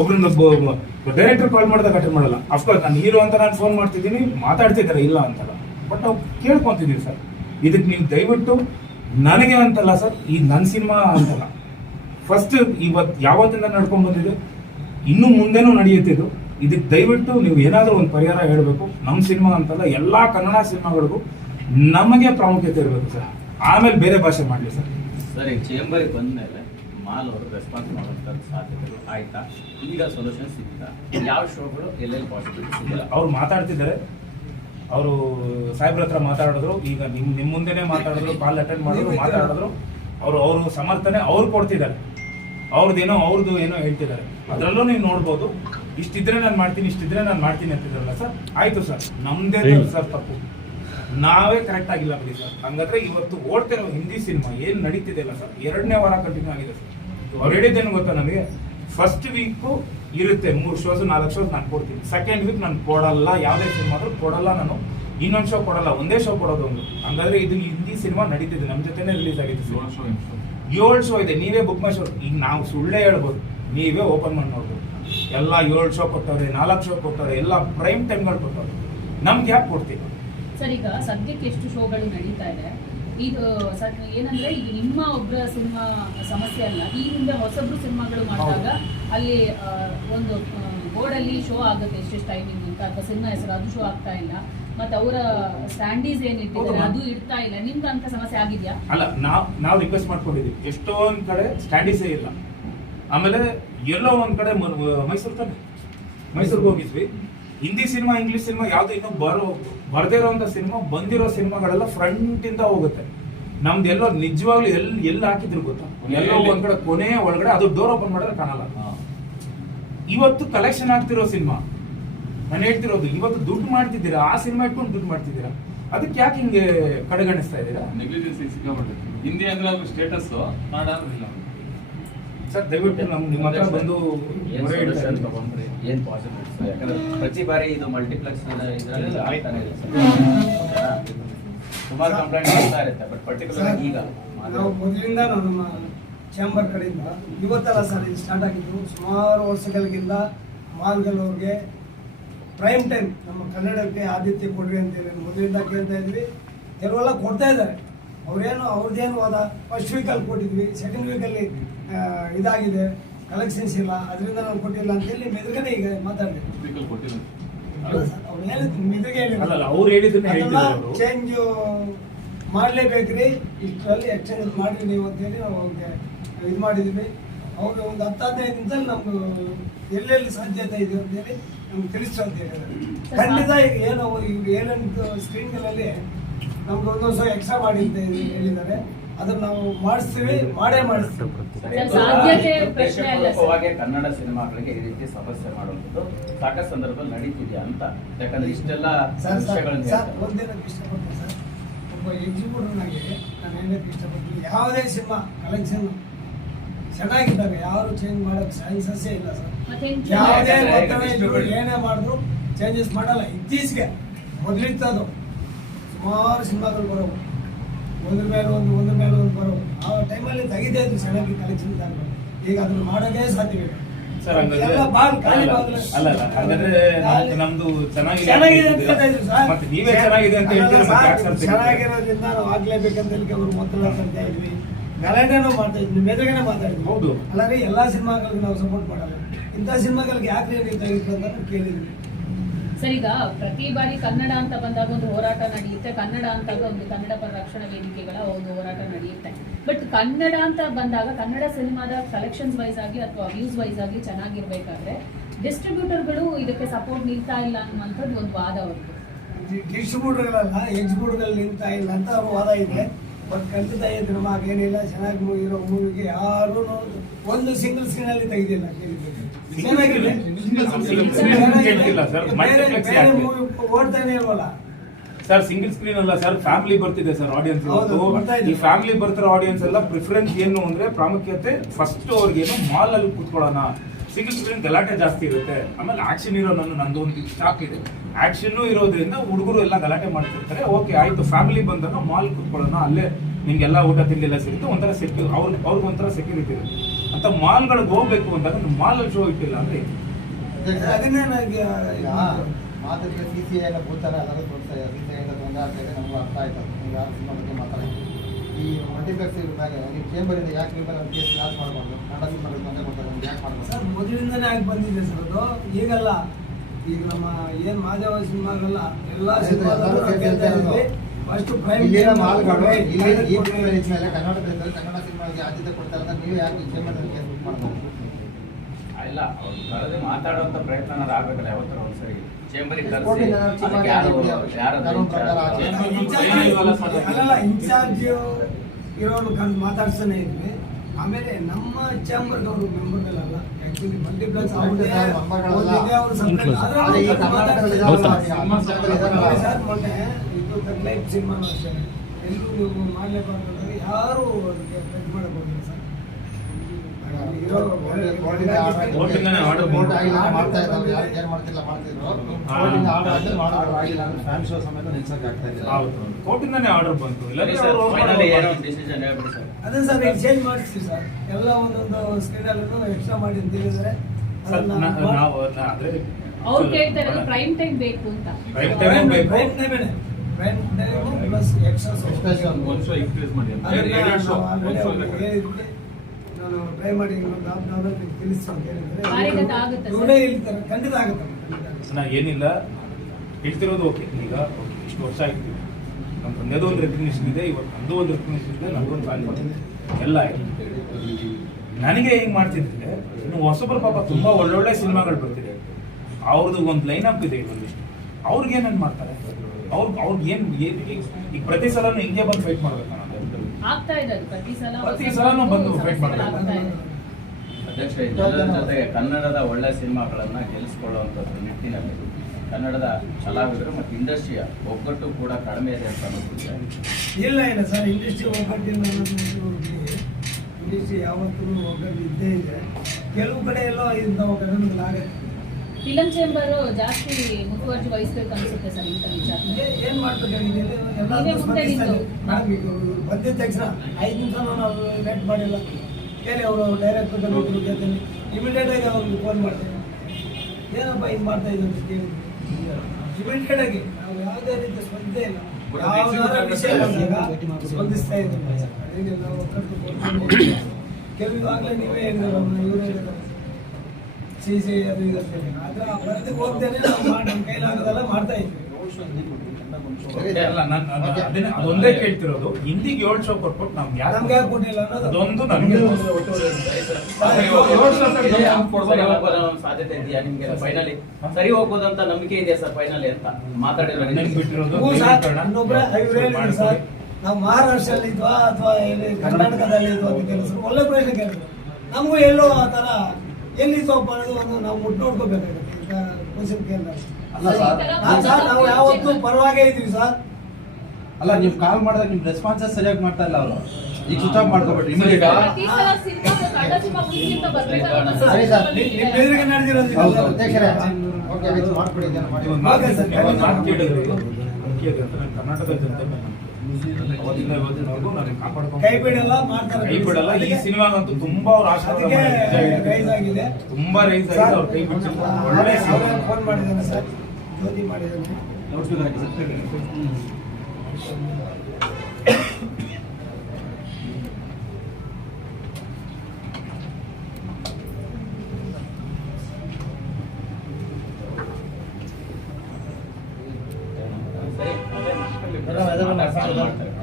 ಒಬ್ರನ್ನ ಡೈರೆಕ್ಟರ್ ಕಾಲ್ ಮಾಡಿದಾಗ ಅಟೆಂಡ್ ಮಾಡಲ್ಲ. ಅಫ್ಕೋರ್ಸ್ ನಾನು ಹೀರೋ ಅಂತ ನಾನು ಫೋನ್ ಮಾಡ್ತಿದ್ದೀನಿ ಮಾತಾಡ್ತಿದ್ದಾರೆ ಇಲ್ಲ ಅಂತಲ್ಲ. ಬಟ್ ನಾವು ಕೇಳ್ಕೊತಿದ್ದೀವಿ ಸರ್. ಇದಕ್ಕೆ ನೀವು ದಯವಿಟ್ಟು ನನಗೆ ಅಂತಲ್ಲ ಸರ್, ಈ ನನ್ನ ಸಿನಿಮಾ ಅಂತಲ್ಲ. ಫಸ್ಟ್ ಇವತ್ತು ಯಾವತ್ತಿಂದ ನಡ್ಕೊಂಡು ಬಂದಿದೆ, ಇನ್ನು ಮುಂದೆನೂ ನಡೆಯುತ್ತಿದ್ದು ಇದಕ್ಕೆ ದಯವಿಟ್ಟು ನೀವು ಏನಾದರೂ ಒಂದು ಪರಿಹಾರ ಹೇಳಬೇಕು. ನಮ್ಮ ಸಿನಿಮಾ ಅಂತಲ್ಲ, ಎಲ್ಲ ಕನ್ನಡ ಸಿನಿಮಾಗಳಿಗೂ ನಮಗೆ ಪ್ರಾಮುಖ್ಯತೆ ಇರಬೇಕು ಸರ್. ಆಮೇಲೆ ಬೇರೆ ಭಾಷೆ ಮಾಡಲಿ ಸರ್. ಸರ್ ಚೇಂಬರ್ಗೆ ಬಂದ್ಮೇಲೆ ಮಾಲ್ ಅವರು ರೆಸ್ಪಾನ್ಸ್ ಮಾಡೋಂಥ ಸಾಧ್ಯತೆಗಳು ಆಯ್ತಾ? ಈಗ ಸೊಲ್ಯೂಷನ್ ಸಿಗ್ತಾ? ಯಾವ ಶೋಗಳು ಎಲ್ಲೆಲ್ಲಿ ಪಾಸಿಬಿಲಿಟಿ ಸಿಗಲ್ಲ ಅವ್ರು ಮಾತಾಡ್ತಿದ್ದಾರೆ. ಅವರು ಸಾಹೇಬ್ರ ಹತ್ರ ಮಾತಾಡಿದ್ರು. ಈಗ ನಿಮ್ ನಿಮ್ ಮುಂದೆನೆ ಮಾತಾಡಿದ್ರು ಕಾಲ್ ಅಟೆಂಡ್ ಮಾಡಿದ್ರು ಮಾತಾಡಿದ್ರು. ಅವರು ಅವರು ಸಮರ್ಥನೆ ಅವ್ರು ಕೊಡ್ತಿದ್ದಾರೆ. ಅವ್ರದ್ದೇನೋ ಅವ್ರದ್ದು ಏನೋ ಹೇಳ್ತಿದ್ದಾರೆ. ಅದರಲ್ಲೂ ನೀವು ನೋಡ್ಬೋದು. ಇಷ್ಟಿದ್ರೆ ನಾನು ಮಾಡ್ತೀನಿ ಇಷ್ಟಿದ್ರೆ ನಾನು ಮಾಡ್ತೀನಿ ಅಂತಿದ್ರಲ್ಲ ಸರ್? ಆಯ್ತು ಸರ್. ನಮ್ದೇ ಸರ್ ತಪ್ಪು. ನಾವೇ ಕರೆಕ್ಟ್ ಆಗಿಲ್ಲ ಬಿಡಿ ಸರ್. ಹಂಗಾದ್ರೆ ಇವತ್ತು ಓಡ್ತಿರೋ ಹಿಂದಿ ಸಿನಿಮಾ ಏನ್ ನಡೀತಿದೆಯಲ್ಲ ಸರ್? ಎರಡನೇ ವಾರ ಕಂಟಿನ್ಯೂ ಆಗಿದೆ ಸರ್. ಅವ್ರು ಹೇಳಿದ್ದೇನು ಗೊತ್ತಾ ನನಗೆ ಫಸ್ಟ್ ವೀಕು ಇರುತ್ತೆ ಮೂರು ಶೋಸ್ ನಾಲ್ಕು ಶೋಸ್ ನಾನು ಕೊಡ್ತೀನಿ. ಸೆಕೆಂಡ್ ವೀಕ್ ನಾನು ಕೊಡಲ್ಲ ಯಾವುದೇ ಸಿನಿಮಾ ಆದರೂ ಕೊಡಲ್ಲ ನಾನು. ಇನ್ನೊಂದು ಶೋ ಕೊಡಲ್ಲ ಒಂದೇ ಶೋ ಕೊಡೋದು ಒಂದು. ಹಂಗಾದ್ರೆ ಇದು ಹಿಂದಿ ಸಿನಿಮಾ ನಡೀತಿದೆ ನಮ್ಮ ಜೊತೆನೇ ರಿಲೀಸ್ ಆಗಿದೆ ಶೋ ಏಳು ಶೋ ಇದೆ ನೀವೇ ಬುಕ್ ಮಾಡಿ ಶೋ ಈಗ ನಾವು ಸುಳ್ಳೇ ಹೇಳ್ಬೋದು ನೀವೇ ಓಪನ್ ಮಾಡಿ ನೋಡ್ಬೋದು. ಎಲ್ಲ ಏಳು ಶೋ ಕೊಟ್ಟವ್ರೆ ನಾಲ್ಕು ಶೋ ಕೊಟ್ಟವ್ರೆ ಎಲ್ಲ ಪ್ರೈಮ್ ಟೈಮ್ಗಳು ಕೊಟ್ಟವ್ರೆ. ನಮ್ಗೆ ಯಾಕೆ ಕೊಡ್ತೀವಿ ಸರ್ ಈಗ ಸದ್ಯಕ್ಕೆ ಎಷ್ಟು ಶೋಗಳು ನಡೀತಾ ಇದೆ? ಇದು ಏನಂದ್ರೆ ಈಗ ನಿಮ್ಮ ಒಬ್ಬರ ಸಿನಿಮಾ ಸಮಸ್ಯೆ ಅಲ್ಲ. ಈ ಹಿಂದೆ ಹೊಸಬ್ರು ಸಿನಿಮಾಗಳು ಮಾಡಿದಾಗ ಅಲ್ಲಿ ಒಂದು ಬೋರ್ಡಲ್ಲಿ ಶೋ ಆಗುತ್ತೆ ಎಷ್ಟೆಷ್ಟು ಟೈಮಿಂಗ್ ಅಂತ. ಅಥವಾ ಸಿನಿಮಾ ಹೆಸರು ಅದು ಶೋ ಆಗ್ತಾ ಇಲ್ಲ. ಮತ್ತೆ ಅವರ ಸ್ಟ್ಯಾಂಡೀಸ್ ಏನ್ ಇಟ್ಟಿದ್ದಾರೆ ಅದು ಇಡ್ತಾ ಇಲ್ಲ. ನಿಮ್ಗೆ ಅಂತ ಸಮಸ್ಯೆ ಆಗಿದ್ಯಾ? ಅಲ್ಲ ನಾವ್ ನಾವು ರಿಕ್ವೆಸ್ಟ್ ಮಾಡ್ಕೊಂಡಿದ್ವಿ ಒಂದ್ ಕಡೆ ಸ್ಟ್ಯಾಂಡೀಸೇ ಇಲ್ಲ. ಆಮೇಲೆ ಎಲ್ಲೋ ಒಂದ್ ಕಡೆ ಮೈಸೂರು ತಾನೆ. ಮೈಸೂರಿಗೆ ಹೋಗಿದ್ವಿ. ಹಿಂದಿ ಸಿನಿಮಾ ಇಂಗ್ಲಿಷ್ ಸಿನಿಮಾ ಯಾವ್ದು ಇನ್ನೂ ಬರೋ ಬರ್ದೇ ಇರೋಂಥ ಸಿನಿಮಾ ಬಂದಿರೋ ಸಿನಿಮಾಗಳೆಲ್ಲ ಫ್ರಂಟ್ ಇಂದ ಹೋಗುತ್ತೆ. ನಮ್ದು ಎಲ್ಲೋ ನಿಜವಾಗ್ಲೂ ಎಲ್ಲಿ ಎಲ್ಲಿ ಹಾಕಿದ್ರು ಗೊತ್ತಾ? ಎಲ್ಲೋ ಒಂದ್ ಕಡೆ ಕೊನೆ ಒಳಗಡೆ ಅದು ಡೋರ್ ಓಪನ್ ಮಾಡಿದ್ರೆ ಕಾಣಲ್ಲ. ಇವತ್ತು ಕಲೆಕ್ಷನ್ ಆಗ್ತಿರೋ ಸಿನಿಮಾ. ನಾನು ಹೇಳ್ತಿರೋದು ಇವತ್ತು ದುಡ್ಡು ಮಾಡ್ತಿದ್ದೀರಾ? ಆ ಸಿನಿಮಾ ಇಟ್ಕೊಂಡು ದುಡ್ಡು ಮಾಡ್ತಿದ್ದೀರಾ? ಅದಕ್ಕೆ ಯಾಕೆ ಹಿಂಗೆ ಕಡೆಗಣಿಸ್ತಾ ಇದ್ದೀರಾ? ನೆಗ್ಲಿಜೆನ್ಸಿ ಸಿಕ್ಕಾಬಿಟ್ಟು ಹಿಂದಿ ಅಂದ್ರೆ ಅದು ಸ್ಟೇಟಸ್ ಇಲ್ಲ. ಸರ್ ದಯವಿಟ್ಟು ನಮ್ಮ ನಿಮ್ಮ ಹತ್ರ ಬಂದು ಏನ್ ಮೊರೆ ಇಡ್ತಾರೆ. ಏನ್ ಪಾಸಿಬಿಲಿಟೀಸ್ ಯಾಕಂದ್ರೆ ಪ್ರತಿ ಬಾರಿ ಇದು ಮಲ್ಟಿಪ್ಲೆಕ್ಸ್ ಇದರಲ್ಲಿ ಆಗ್ತಾನೆ ಸರ್. ಸುಮಾರು ಕಂಪ್ಲೇಂಟ್ ಆಗ್ತಾ ಇರುತ್ತೆ ಬಟ್ ಪರ್ಟಿಕ್ಯುಲರ್ ಈಗ ನಾವು ಮೊದಲಿಂದ ನಮ್ಮ ಚೇಂಬರ್ ಕಡೆಯಿಂದ ಇವತ್ತಲ್ಲ ಸರ್ ಇದು ಸ್ಟಾರ್ಟ್ ಆಗಿದ್ದು ಸುಮಾರು ವರ್ಷಗಳಿಂದ ಮಾಲ್ಗಳವ್ರಿಗೆ ಪ್ರೈಮ್ ಟೈಮ್ ನಮ್ಮ ಕನ್ನಡಕ್ಕೆ ಆದಿತ್ಯ ಕೊಡ್ರಿ ಅಂತೇಳಿ ಮೊದಲಿಂದ ಕೇಳ್ತಾ ಇದ್ವಿ. ಕೆಲವೆಲ್ಲ ಕೊಡ್ತಾ ಇದ್ದಾರೆ. ಅವ್ರೇನು ಅವ್ರದ್ದೇನು ಹೋದ ಫಸ್ಟ್ ವೀಕಲ್ಲಿ ಕೊಟ್ಟಿದ್ವಿ ಸೆಕೆಂಡ್ ವೀಕಲ್ಲಿ ಇದಾಗಿದೆ. ಕಲೆಕ್ಷನ್ಸ್ ಇಲ್ಲ. ಅದರಿಂದ ನಾವು ಕೊಟ್ಟಿಲ್ಲ ಅಂತೇಳಿ ಮೆದುಗನೆ ಈಗ ಮಾತಾಡಿದೆ ಅವ್ರು ಹೇಳಿದ್ರು. ಮೆದುಗೆ. ಚೇಂಜ್ ಮಾಡಲೇಬೇಕ್ರಿ. ಇಷ್ಟರಲ್ಲಿ ಎಕ್ಸ್ಚೇಂಜ್ ಮಾಡಿ ನೀವು ಅಂತೇಳಿ ನಾವು ಅವ್ರಿಗೆ ಇದು ಮಾಡಿದೀವಿ ಅವರು ಒಂದು ಹತ್ತು ಹದಿನೈದು ದಿನದಲ್ಲಿ ನಮ್ಗೆ ಎಲ್ಲೆಲ್ಲಿ ಸಾಧ್ಯತೆ ಇದೆ ಅಂತೇಳಿ ನಮ್ಗೆ ತಿಳಿಸ್ತು ಅಂತ ಹೇಳಿದ್ದಾರೆ. ಖಂಡಿತ ಈಗ ಏನು ಇವ್ರು ಏನೇನು ಸ್ಕ್ರೀನ್ಗಳಲ್ಲಿ ನಮ್ಗೆ ಒಂದೊಂದು ಸಹ ಎಕ್ಸ್ಟ್ರಾ ಮಾಡಿ ಅಂತ ಹೇಳಿ ಹೇಳಿದ್ದಾರೆ. ಅದನ್ನ ನಾವು ಮಾಡಿಸ್ತೀವಿ ಮಾಡೇ ಮಾಡಿಸ್ತೀವಿ. ಸರ್, ಸಾಧ್ಯತೆ ಪ್ರಶ್ನೆ ಅಲ್ಲ ಸರ್. ಪೂರ್ವಕವಾಗಿ ಕನ್ನಡ ಸಿನಿಮಾಗಳಿಗೆ ಈ ರೀತಿ ಸಮಸ್ಯೆ ಮಾಡುವಂಥದ್ದು ಸಾಕಷ್ಟು ಸಂದರ್ಭದಲ್ಲಿ ನಡೀತಿದೆಯಾ ಅಂತ? ಯಾಕಂದ್ರೆ ಇಷ್ಟೆಲ್ಲ. ಒಂದೇನಕ್ಕೆ ಇಷ್ಟಪಡ್ತೀನಿ ಸರ್. ಒಬ್ಬ ಎಕ್ಸಿಕ್ಯೂಟಿವ್ನಾಗಿ ನಾನು ಹೇಳಕ್ಕೆ ಇಷ್ಟಪಡ್ತೀನಿ. ಯಾವುದೇ ಸಿನಿಮಾ ಕಲೆಕ್ಷನ್ ಚೆನ್ನಾಗಿದ್ದಾಗ ಯಾರು ಚೇಂಜ್ ಮಾಡೋಕ್ಕೆ ಚಾನ್ಸಸ್ಸೇ ಇಲ್ಲ ಸರ್. ಯಾವುದೇ ಒತ್ತಡ ಏನೇ ಮಾಡಿದ್ರು ಚೇಂಜಸ್ ಮಾಡಲ್ಲ. ಇತ್ತೀಚೆಗೆ ಮೊದಲಿತ್ತದು ಸುಮಾರು ಸಿನಿಮಾಗಳು ಬರೋವು. ಒಂದ್ರ ಮೇಲೆ ಒಂದು ಒಂದ್ರ ಮೇಲೆ ಒಂದು ಬರೋ. ಆ ಟೈಮಲ್ಲಿ ತೆಗಿತಾ ಇದ್ರು ಸಡನ್ಲಿ ಕಲೆಕ್ಷನ್ ಈಗ ಅದನ್ನು ಮಾಡೋದೇ ಸಾಧ್ಯವಿಲ್ಲ ಸರ್ ಹಂಗಾದ್ರೆ ಅಲ್ಲ, ಅಲ್ಲ ಹಾಗಾದ್ರೆ ನಮ್ದು- ಚೆನ್ನಾಗಿದೆ. ಮತ್ತೆ ನೀವೇ ಚೆನ್ನಾಗಿದೆ ಅಂತ ಹೇಳ್ತೀರಾ? ಚೆನ್ನಾಗಿರೋದ್ರಿಂದ ನಾವು ಆಗ್ಲೇಬೇಕಂತ ಹೇಳಿ ಅವರು ಒತ್ತಡ ಇದ್ವಿ. ಗಲಾಟೆನೂ ಮಾಡ್ತಾ ಇದ್ವಿ. ಮೆದುಗನೆ ಮಾತಾಡಿದ್ವಿ ಹೌದು. ಅಲ್ಲಾರಿ ಎಲ್ಲಾ ಸಿನಿಮಾಗಳಿಗೆ ನಾವು ಸಪೋರ್ಟ್ ಮಾಡಲ್ಲ. ಇಂಥ ಸಿನಿಮಾಗಳಿಗೆ ಯಾಕೆ ನೀವು ತೆಗೆದು ಅಂತ ಕೇಳಿದ್ವಿ. ಸರ್ ಈಗ ಪ್ರತಿ ಬಾರಿ ಕನ್ನಡ ಅಂತ ಬಂದಾಗ ಒಂದು ಹೋರಾಟ ನಡೆಯುತ್ತೆ. ಕನ್ನಡ ಅಂತ ಒಂದು ಕನ್ನಡ ಪರ ರಕ್ಷಣಾ ವೇದಿಕೆಗಳ ಒಂದು ಹೋರಾಟ ನಡೆಯುತ್ತೆ. ಬಟ್ ಕನ್ನಡ ಅಂತ ಬಂದಾಗ, ಕನ್ನಡ ಸಿನಿಮಾದ ಕಲೆಕ್ಷನ್ಸ್ ವೈಸ್ ಆಗಿ ಅಥವಾ ವ್ಯೂಸ್ ವೈಸ್ ಆಗಿ ಚೆನ್ನಾಗಿರ್ಬೇಕಾದ್ರೆ ಡಿಸ್ಟ್ರಿಬ್ಯೂಟರ್ಗಳು ಇದಕ್ಕೆ ಸಪೋರ್ಟ್ ನೀಡ್ತಾ ಇಲ್ಲ ಅನ್ನುವಂಥದ್ದು ಒಂದು ವಾದ ಅವರು ಡಿಸ್ಟ್ರಿಬ್ಯೂಟರ್ಗಳಲ್ಲ ಎಕ್ಸಿಬ್ಯೂಟರ್ಗಳು ನಿಲ್ತಾ ಇಲ್ಲ ಅಂತ ವಾದ ಇದೆ. ಬಟ್ ಖಂಡಿತ ಏನಿಲ್ಲ, ಚೆನ್ನಾಗಿ ಇರೋ ಮೂವಿಗೆ ಯಾರು ಒಂದು ಸಿಂಗಲ್ ಸ್ಕ್ರೀನ್ ಅಲ್ಲಿ ತೆಗೆದಿಲ್ಲ, ಕೇಳಿದ್ರೆ. ಸರ್, ಸಿಂಗಲ್ ಸ್ಕ್ರೀನ್ ಅಲ್ಲ ಸರ್ ಫ್ಯಾಮಿಲಿ ಬರ್ತಿದೆ ಸರ್ ಆಡಿಯನ್ಸ್. ಈ ಫ್ಯಾಮಿಲಿ ಬರ್ತಿರೋ ಆಡಿಯನ್ಸ್ ಎಲ್ಲ ಪ್ರಿಫರೆನ್ಸ್ ಏನು ಅಂದ್ರೆ ಪ್ರಾಮುಖ್ಯತೆ ಫಸ್ಟ್ ಅವ್ರಿಗೇನು ಮಾಲ್ ಅಲ್ಲಿ ಕೂತ್ಕೊಳ್ಳೋಣ. ಸಿಂಗಲ್ ಸ್ಕ್ರೀನ್ ಗಲಾಟೆ ಜಾಸ್ತಿ ಇರುತ್ತೆ. ಆಮೇಲೆ ಆಕ್ಷನ್ ಇರೋ ನನ್ನ ನಂದೊಂದು ಸ್ಟಾಕ್ ಇದೆ. ಆಕ್ಷನ್ ಇರೋದ್ರಿಂದ ಹುಡುಗರು ಎಲ್ಲ ಗಲಾಟೆ ಮಾಡ್ತಿರ್ತಾರೆ. ಓಕೆ ಆಯ್ತು. ಫ್ಯಾಮಿಲಿ ಬಂದಾಗ ಮಾಲ್ ಕೂತ್ಕೊಳ್ಳೋಣ. ಅಲ್ಲೇ ನಿಮ್ಗೆಲ್ಲ ಊಟ ತಿಂಡಿ ಎಲ್ಲ ಸಿಗುತ್ತೆ. ಒಂಥರ ಸೆಕ್ಯೂರ್ ಅವ್ರಿಗೆ ಅವ್ರಿಗೆ ಒಂಥರ ಸೆಕ್ಯೂರಿಟಿ ಇರುತ್ತೆ. ಅಂತ ಮಾಲ್ಗಳಿಗೆ ಹೋಗ್ಬೇಕು ಅಂದಾಗ ಮಾಲ್ ಶೋ ಇಟ್ಟಿಲ್ಲ ಅಂದ್ರೆ ಏನು? ಅದನ್ನೇ ನನಗೆ ಈಗ ಮಾತಿಗೆ ಸಿ ಸಿ ಎಲ್ಲ ಕೂತಾರೆ ಎಲ್ಲರೂ ತೋರಿಸ್ತಾ ಇದ್ದಾರೆ ಸಿ ಸಿ ಎಲ್ಲ ತೊಂದರೆ ಆಗ್ತಾ ಇದೆ ನಮಗೂ ಅರ್ಥ ಆಯ್ತು. ನೀವು ಯಾರು ಸಿನಿಮಾ ಬಗ್ಗೆ ಮಾತಾಡಿ ಈ ಮಲ್ಟಿಪ್ಲೆಕ್ಸ್ ಇರುವಾಗ ನೀವು ಚೇಂಬರಿಂದ ಯಾಕೆ ನಿಮ್ಮ ಒಂದು ಕೇಸ್ ಲಾಸ್ ಮಾಡಬಾರ್ದು? ಕನ್ನಡ ತೊಂದರೆ ಕೊಡ್ತಾರೆ ನಮ್ಗೆ ಯಾಕೆ ಸರ್ ಮೊದಲಿಂದನೇ ಬಂದಿದೆ ಸರ್ ಅದು. ಈಗಲ್ಲ ಈಗ ನಮ್ಮ ಏನ್ ಮಾದೇವ ಸಿನಿಮಾಗಲ್ಲ ಎಲ್ಲಾ ಸಿನಿಮಾ ಅಷ್ಟು ಇಲ್ಲಿನ ಮಾಲ್ಗಳು ಇಲ್ಲಿ ಈ ಮೇಲೆ ಇದ್ಮೇಲೆ ಕನ್ನಡದಲ್ಲಿ ಕನ್ನಡ ಸಿನಿಮಾಗೆ ಆದ್ಯತೆ ಕೊಡ್ತಾರೆ ಅಂತ ನೀವು ಯಾಕೆ ಚೇಂಬರ್ ಕೇಸ್ ಬುಕ್ ಮಾಡಬಾರ್ದು ಇಲ್ಲ ಅವ್ರು ಕರೆದು ಮಾತಾಡುವಂತ ಪ್ರಯತ್ನ ಆಗಬೇಕಲ್ಲ ಯಾವತ್ತರ ಒಂದ್ಸರಿ ಚೇಂಬರಿಗೆ ಕರೆಸಿ. ಅದಕ್ಕೆ ಯಾರು ಇನ್ಚಾರ್ಜ್ ಇರೋರು ಕಂಡು ಮಾತಾಡ್ಸನೇ ಇದ್ವಿ. ಆಮೇಲೆ ನಮ್ಮ ಚಾಂಬರ್ಗೆ ಅವರು ಮೆಂಬರ್ಗಳಲ್ಲ ಆಕ್ಚುಲಿ ಮಲ್ಟಿಪ್ಲೆಕ್ಸ್. ಅವ್ರದ್ದೇ ಅವ್ರ ಮೊನ್ನೆ ಇದು ಲೈಫ್ ಸಿನಿಮಾನು ಅಷ್ಟೇ ಎಲ್ಲರೂ ನೀವು ಮಾಡಲೇಬಾರ್ದು ಅಂದ್ರೆ ಯಾರು ಅದಕ್ಕೆ ಇದು ಮಾಡಬಹುದು ಸರ್ ಆರ್ಡರ್ ಆರ್ಡರ್ ಬಂತು. ಯಾರು ಕೋರ್ಟಿಂದಾನೇ ಆರ್ಡರ್ ಸರ್ ಅದೇ ಸರ್ ಈಗ ಚೇಂಜ್ ಮಾಡಿಸ್ತೀವಿ ಸರ್ ಎಲ್ಲ ಒಂದೊಂದು ಸ್ಕ್ರೀನಲ್ಲೂ ಎಕ್ಸ್ಟ್ರಾ ಮಾಡಿ ಅವ್ರು ಕೇಳ್ತಾರೆ ಪ್ರೈಮ್ ಟೈಮ್ ಬೇಕು ಅಂತ. ಬೇಕು. ಪ್ಲಸ್ ನಾನು ಟ್ರೈ ಮಾಡಿ ತಿಳಿಸು ಅಂತ ಹೇಳಿದ್ರೆ. ಇವರೇ ಖಂಡಿತ ಆಗುತ್ತೆ ನಾ ಏನಿಲ್ಲ. ಹೇಳ್ತಿರೋದು ಓಕೆ ಈಗ ಇಷ್ಟು ವರ್ಷ ಆಯ್ತು. ನಮ್ಮ ತಂದೆದು ಒಂದು ರೆಕಗ್ನಿಷನ್ ಇದೆ ಇವತ್ತು ನಂದು ಒಂದು ರೆಕಗ್ನಿಷನ್ ಇದೆ ನಮಗೊಂದು ಫ್ಯಾನ್ ಎಲ್ಲ ನನಗೆ ಹೆಂಗ್ ಮಾಡ್ತಿದ್ರೆ ಇನ್ನು ಹೊಸಬ್ರ ಪಾಪ ತುಂಬಾ ಒಳ್ಳೊಳ್ಳೆ ಸಿನಿಮಾಗಳು ಬರ್ತಿದೆ. ಅವ್ರದ್ದು ಒಂದು ಲೈನ್ ಅಪ್ ಇದೆ ಒಂದಿಷ್ಟು ಅವ್ರಿಗೆ ಏನೇನು ಮಾಡ್ತಾರೆ? ಅವ್ರ ಅವ್ರಿಗೆ ಏನ್ ಈಗ ಪ್ರತಿ ಸಲನೂ ಹಿಂಗೆ ಬಂದು ಫೈಟ್ ಮಾಡ್ಬೇಕು ಆಗ್ತಾ ಇದೆ ಪ್ರತಿ ಸಲ ಪ್ರತಿ ಸಲನೂ ಬಂದು ಫೈಟ್ ಮಾಡ್ಬೇಕು. ಆಗ್ತಾ ಇದೆ. ಅಧ್ಯಕ್ಷ ಇದರ ಜೊತೆಗೆ ಕನ್ನಡದ ಒಳ್ಳೆ ಸಿನಿಮಾಗಳನ್ನ ಗೆಲ್ಲಿಸ್ಕೊಳ್ಳುವಂಥದ್ದು ನಿಟ್ಟಿನಲ್ಲಿ ಕನ್ನಡದ ಕಲಾವಿದರು ಮತ್ತು ಇಂಡಸ್ಟ್ರಿಯ ಒಗ್ಗಟ್ಟು ಕೂಡ ಕಡಿಮೆ ಇದೆ ಅಂತ ಅನಿಸುತ್ತೆ ಇಲ್ಲ ಇಲ್ಲ ಸರ್ ಇಂಡಸ್ಟ್ರಿ ಒಗ್ಗಟ್ಟಿಲ್ಲ ಅನ್ನೋದು ಇಂಡಸ್ಟ್ರಿ ಯಾವತ್ತೂ ಒಗ್ಗಟ್ಟು ಇದ್ದೇ ಇದೆ ಕೆಲವು ಕಡೆ ಎಲ್ಲೋ ಇಂಥ ಘಟನೆಗಳಾಗತ್ತೆ ಫಿಲಂ ಚೇಂಬರ್ ಜಾಸ್ತಿ ಮುತುವರ್ಜಿ ವಹಿಸ್ಬೇಕು ಅನ್ಸುತ್ತೆ ಸರ್ ಇಂಥ ವಿಚಾರ ಏನು ನಿಂತು. ಬಂದಿದ್ದ ತಕ್ಷಣ ಐದು ನಿಮಿಷ ನಾವು ಲೇಟ್ ಮಾಡಿಲ್ಲ. ಕೇಳಿ ಅವರು ಡೈರೆಕ್ಟ್ ಗೆದ್ದೀನಿ ಇಮಿಡಿಯೇಟ್ ಆಗಿ ಅವ್ರಿಗೆ ಫೋನ್ ಮಾಡ್ತೇವೆ ಏನಪ್ಪ ಇದು ಮಾಡ್ತಾ ಇದ್ದಾರೆ ಅಂತ ಕೇಳಿ. ಇಮಿಡಿಯೇಟಾಗಿ ನಾವು ಯಾವುದೇ ರೀತಿ ಸ್ಪಂದೇ ಇಲ್ಲ. ಯಾವ್ದಾರ ವಿಷಯ ಬಂದಾಗ ಸ್ಪಂದಿಸ್ತಾ ಇದ್ದೀವಿ. ಒಕ್ಕಟ್ಟು. ಕೆಲವು ಆಗಲೇ ನೀವೇ ಹೇಳಿದ್ರಲ್ಲ ಇವರೇ ಹೇಳಿದ್ರು ಸಿ ಸಿ ಅದು ಇದು. ಆದ್ರೆ ಆ ನಾವು ಮಾಡಿ ನಮ್ಮ ಕೈಲಾಗದೆಲ್ಲ ಮಾಡ್ತಾ ಇದ್ವಿ. ಅಲ್ಲ ನಾನು ಅದನ್ನೇ ಅದೊಂದೇ ಕೇಳ್ತಿರೋದು. ಹಿಂದಿಗೆ ಏಳು ಶೋ ಕೊಟ್ಬಿಟ್ಟು ನಮ್ಗೆ ಯಾರು ನಮ್ಗೆ ಯಾಕೆ ಕೊಟ್ಟಿಲ್ಲ ಅನ್ನೋದು ಅದೊಂದು ನನಗೆ ಒಂದು ಸಾಧ್ಯತೆ ಇದೆಯಾ ನಿಮ್ಗೆ ಫೈನಲಿ ಸರಿ. ಹೋಗ್ಬೋದಂತ ಅಂತ ನಂಬಿಕೆ ಇದೆಯಾ ಸರ್ ಫೈನಲಿ ಅಂತ? ಬಿಟ್ಟಿರೋದು? ಹ್ಞೂ ಸರ್, ನಾವು ಮಹಾರಾಷ್ಟ್ರಲ್ಲಿ ಇದ್ವಾ ಅಥವಾ ಕರ್ನಾಟಕದಲ್ಲಿ ಇದ್ವಾ ಅಂತ ಕೆಲಸ ಒಳ್ಳೆ ಪ್ರಶ್ನೆ ಕೇಳಿದ್ರು. ನಮಗೂ ಎಲ್ಲೋ ಆ ಥರ ಎಲ್ಲಿತ್ತಪ್ಪ ಅನ್ನೋದು ಒಂದು ನಾವು ಮುಟ್ಟು ನೋಡ್ಕೋಬೇಕಾಗುತ್ತೆ. ಕ್ವಶನ್ ಅಲ್ಲ ಸರ್. ನಾವು ಯಾವತ್ತೂ ಪರವಾಗೇ ಇದ್ದೀವಿ ಸರ್. ಅಲ್ಲ ನೀವು ಕಾಲ್ ಮಾಡಿದಾಗ ನಿಮ್ ರೆಸ್ಪಾನ್ಸಸ್ ಸರಿಯಾಗಿ ಮಾಡ್ತಾ ಇಲ್ಲ ಅವರು. ಈಗ ಸ್ವಿಚ್ ಆಫ್ ಮಾಡ್ಕೊಬಿಟ್ರಿ ಇಮಿಡಿಯೇಟ್ ಸರಿ ಸರ್. ನಿಮ್ಮ ಎದುರಿಗೆ ನಡೆದಿರೋದು ಹೌದು ಅಧ್ಯಕ್ಷರೇ ಓಕೆ ಮಾಡ್ಕೊಡಿ ಮಾಡಿ. ಒಂದು ಮಾತು. ಕೇಳಿದ್ರಿ ಕರ್ನಾಟಕದ ಜನತೆ ಮೇಲೆ ಕೈ ಬಿಡಲ್ಲ ಮಾಡ್ತಾರೆ. ಕೈ ಬಿಡಲ್ಲ ಈ ಸಿನಿಮಾಗಂತೂ ತುಂಬಾ ಅವ್ರ ಆಶೀರ್ವಾದ ಅದಕ್ಕೆ ಮಾಡಿದ್ದಾರೆ. ರೈಸ್. ಆಗಿದೆ. ತುಂಬಾ ರೈಸ್ ಆಗಿದೆ. ಅವ್ರ ಕೈ ಬಿಟ್ಟು ಒಳ್ಳೆ ಸಿನಿಮಾ. ಫೋನ್ ಮಾಡಿದ್ದಾನೆ ಸರ್. ಜ್ಯೋತಿ ಮಾಡಿದ್ದಾನೆ.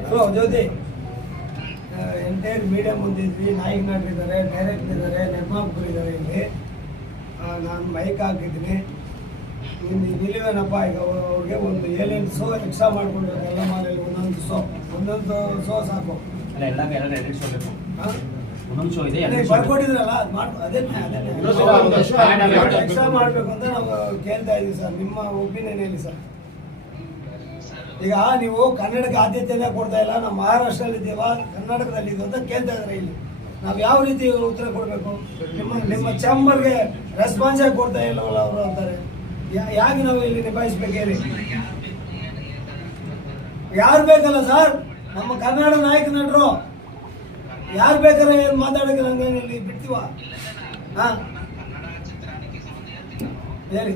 ಸೊ ಜ್ಯೋತಿ ಎಂಟೈರ್ ಮೀಡಿಯಾ ಮುಂದಿದ್ವಿ ನಾಯಕ ನಟರಿದ್ದಾರೆ ಡೈರೆಕ್ಟರ್ ಇದ್ದಾರೆ ನಿರ್ಮಾಪಕರು ಇದ್ದಾರೆ ಇಲ್ಲಿ. ನಾನು ಮೈಕ್ ಹಾಕಿದ್ದೀನಿ. ಇನ್ನು ನಿಲ್ಲುವೇನಪ್ಪ ಈಗ ಅವ್ರಿಗೆ ಒಂದು ಏಳೆಂಟು ಸೋ ಎಕ್ಸ್ಟ್ರಾ ಮಾಡ್ಕೊಂಡು ಎಲ್ಲ ಮಾರಲ್ಲಿ ಒಂದೊಂದು ಸೋ ಒಂದೊಂದು ಸೋ ಸಾಕು. ಬರ್ಕೊಟ್ಟಿದ್ರಲ್ಲ ಅದೇ ಎಕ್ಸ್ಟ್ರಾ ಮಾಡಬೇಕು. ಅಂತ ನಾವು ಕೇಳ್ತಾ ಇದ್ದೀವಿ ಸರ್ ನಿಮ್ಮ ಒಪಿನಿಯನ್ ಹೇಳಿ ಸರ್. ಈಗ ನೀವು ಕನ್ನಡಕ್ಕೆ ಆದ್ಯತೆನೇ ಕೊಡ್ತಾ ಇಲ್ಲ, ನಮ್ಮ ಮಹಾರಾಷ್ಟ್ರದಲ್ಲಿ ಇದ್ದೀವ ಕರ್ನಾಟಕದಲ್ಲಿ ಇದ್ದೀವಿ ಅಂತ ಕೇಳ್ತಾ ಇದ್ದಾರೆ ಇಲ್ಲಿ. ನಾವು ಯಾವ ರೀತಿ ಉತ್ತರ ಕೊಡಬೇಕು? ನಿಮ್ಮ ನಿಮ್ಮ ಚಾಂಬರ್ಗೆ ರೆಸ್ಪಾನ್ಸೇ ಕೊಡ್ತಾ ಇಲ್ಲವಲ್ಲ ಅವರು ಅಂತಾರೆ. ಯಾಕೆ ನಾವು ಇಲ್ಲಿ ನಿಭಾಯಿಸ್ಬೇಕು ಹೇಳಿ ಯಾರು ಬೇಕಲ್ಲ ಸರ್? ನಮ್ಮ ಕನ್ನಡ ನಾಯಕ ನಟರು. ಯಾರು ಬೇಕಾದ್ರೆ ಏನು ಮಾತಾಡೋಕೆ ಇಲ್ಲಿ ಬಿಡ್ತೀವ? ಹಾಂ? ಹೇಳಿ.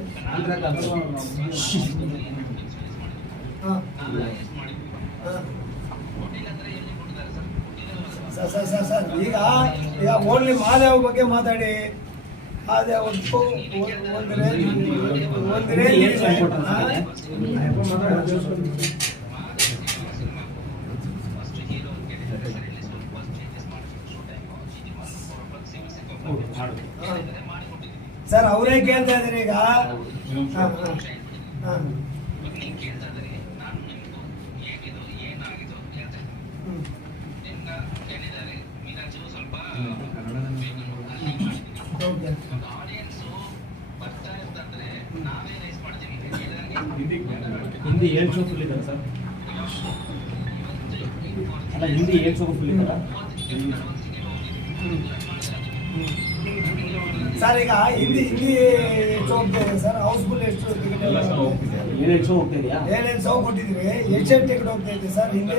ಸರ್ ಸರ್ ಸರ್ ಸರ್ ಈಗ ಈಗ ಓನ್ಲಿ ಮಾದೇವ್ ಬಗ್ಗೆ ಮಾತಾಡಿ. ಅದೇ ಒಂದು ಒಂದು ರೇಂಜ್ ಒಂದು ರೇಂಜ್ ಸರ್? ಅವರೇ ಕೇಳ್ತಾ ಇದ್ದಾರೆ ಈಗ. ಹಾಂ ಹಾಂ ಹಾ. ಹಿಂದಿ ಏನು ಶೋ ಫುಲ್ ಇದ್ದಾರೆ ಸರ್? ಅಲ್ಲ ಹಿಂದಿ ಏನು ಶೋ ಫುಲ್ ಇದ್ದಾರ ಸರ್ ಈಗ ಹಿಂದಿ ಹಿಂದಿ ಶೋ ಹೋಗ್ತಾ ಇದೆ ಸರ್. ಹೌಸ್ಫುಲ್ ಎಷ್ಟು ಏಳೇಳು ಶೋ ಹೋಗ್ತಾ ಇದೆಯಾ? ಏನೇನು ಶೋ ಕೊಟ್ಟಿದ್ದೀವಿ ಏಷ್ಯನ್ ಟಿಕೆಟ್ ಹೋಗ್ತಾ ಇದೆ ಸರ್ ಹಿಂದಿ?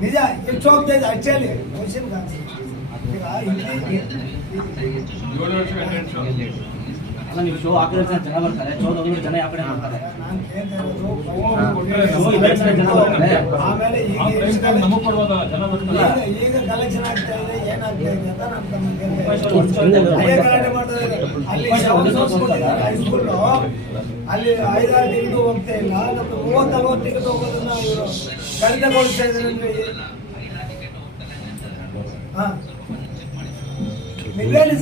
ನಿಜ ಎಷ್ಟು ಹೋಗ್ತಾ ಇದೆ ಆಕ್ಚುಲಿ ಕ್ವಶನ್ ಈಗ ಹಿಂದಿ ಅಲ್ಲ ನೀವು ಶೋ ಆ ಕಡೆ ಜನ ಬರ್ತಾರೆ. ಶೋ ಹೋಗಿದ್ರೆ ಜನ ಯಾವ ಕಡೆ ಬರ್ತಾರೆ? ನಾನು ಕೇಳ್ತಾ ಇರೋದು ಶೋ ಇದೆ ಕಡೆ ಜನ ಬರ್ತಾರೆ. ಆಮೇಲೆ ಈಗ ಪ್ರೈಸ್ ಕೊಡುವಾಗ ಜನ ಬರ್ತಾರೆ. ಈಗ ಕಲೆಕ್ಷನ್ ಆಗ್ತಾ ಇದೆ ಏನಾಗ್ತಾ ಇದೆ ಅಂತ ನಾನು ತಮಗೆ. ಒಂದು ಅದೇ ಗಲಾಟೆ ಮಾಡ್ತಾ ಇದ್ದಾರೆ. ಅಲ್ಲಿ ಹೈಸ್ಕೂಲ್ ಅಲ್ಲಿ ಐದಾರು ಟಿಕೆಟ್ ಹೋಗ್ತಾ ಇಲ್ಲ. ನಮ್ದು ಮೂವತ್ತು ನಲ್ವತ್ತು ಟಿಕೆಟ್ ಹೋಗೋದನ್ನ ಇವರು ಕಡಿತಗೊಳಿಸ್ತಾ ಇದ್ದಾರೆ ಹಾ. ನಿಲ್ಲೇಳಿ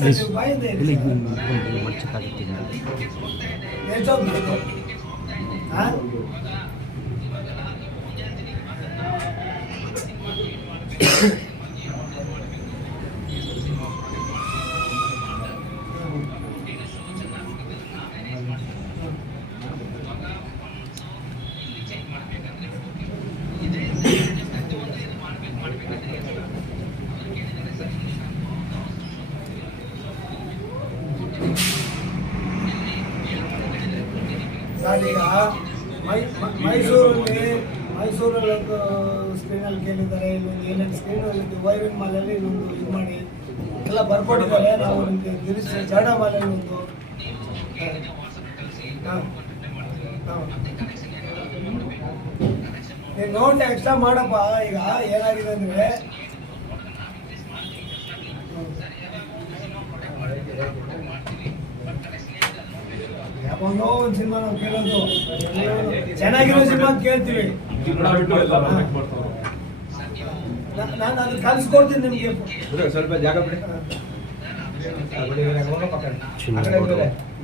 ಮ- ಮೈಸೂರಲ್ಲಿ ಮೈಸೂರಲ್ಲಿ ಒಂದು ಸ್ಕ್ರೀನಲ್ಲಿ ಕೇಳಿದ್ದಾರೆ, ಇಲ್ಲೊಂದು ಏನೇನು ಸ್ಕ್ರೀನಲ್ಲಿ ವೈವಿನ್ ಮಾಲಲ್ಲಿ ಇನ್ನೊಂದು ಇದು ಮಾಡಿ ಎಲ್ಲ ಬರ್ಕೊಟ್ಟಿದ್ದಾರೆ. ನಾವು ನಿಮಗೆ ತಿಳಿಸಿ ಜಾಡ ಮಾಲಲ್ಲಿ ಒಂದು ಹಾಂ ಹಾಂ. ನೀವು ನೋಡಿ ಎಕ್ಸ್ಟ್ರಾ ಮಾಡಪ್ಪ, ಈಗ ಏನಾಗಿದೆ ಅಂದರೆ ಯಾಕೊಂದೋ ಒಂದು ಸಿನಿಮಾ ನಾವು ಕೇಳೋದು. ಚೆನ್ನಾಗಿರೋ ಸಿನಿಮಾ ಕೇಳ್ತೀವಿ. ನಾನು ಅದು ಕಲ್ಸ್ಕೊಡ್ತೀನಿ ನಿಮಗೆ. ಸ್ವಲ್ಪ ಜಾಗ ಬಿಡಿ.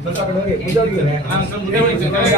ಸ್ವಲ್ಪ ಇದೆ.